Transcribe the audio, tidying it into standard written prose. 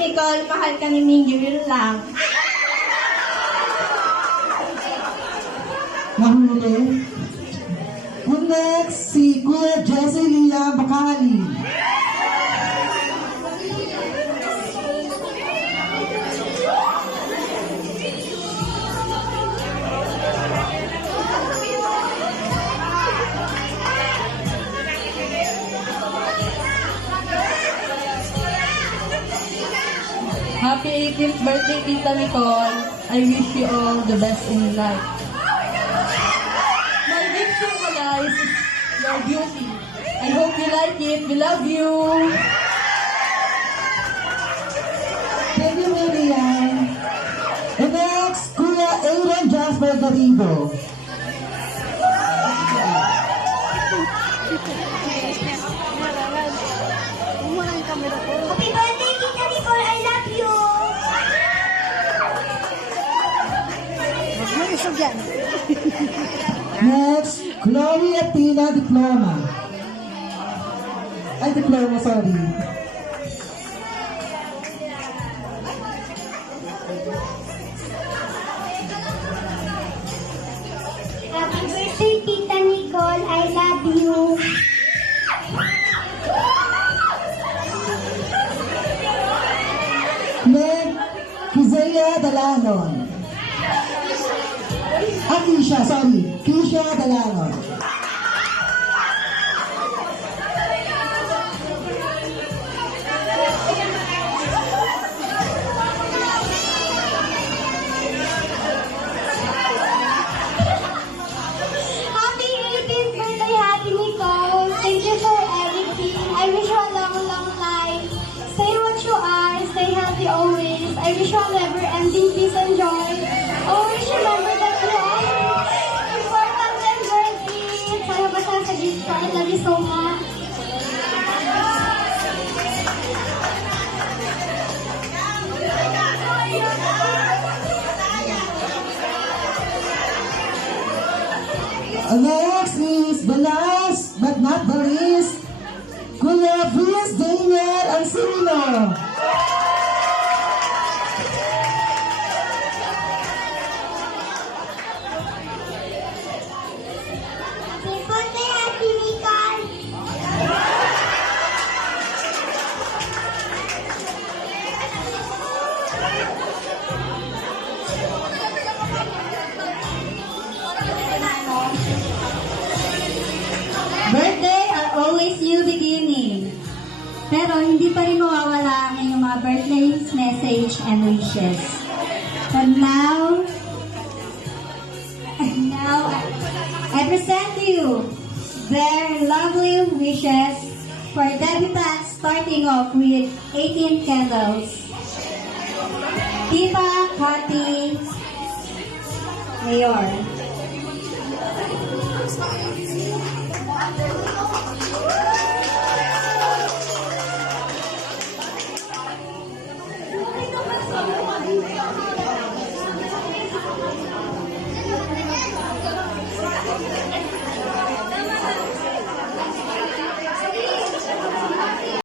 Nicole, mahal ka ni Mingy, yun lang. Nahuli. Ang next, si Kuya Jesselia Bacali. Happy 18th birthday, Tita Nicole. I wish you all the best in life. My gift to you guys is your beauty. I hope you like it. We love you. Thank you, Miriam. And next, Kuya Aaron Jasper Garrido. Happy birthday, Tita Nicole, I love you! Next, Chloe Athena Diploma. Ay, Diploma, sorry. Happy birthday, Tita Nicole, I love you! Meg Kizaya Dalanon. Kisha, sorry. Kisha Dalanon. Happy 18th birthday, Happy Nicole! Thank you for everything. I wish you a long, long life. Stay what you are, stay healthy always. I wish you a never-ending peace and joy. Always remember that you are important and worth it. Sana masasagit ka. I love you so much. Next is the last but not the least, Kuya Vince Daniel Ancino. Happy birthday, Happy Nicole! Birthday are always new beginning. Pero hindi pa rin mawawala ang inyong mga birthdays, message, and wishes. But now I present to you their lovely wishes for debutants starting off with 18 candles. Tita Cathy Mayor.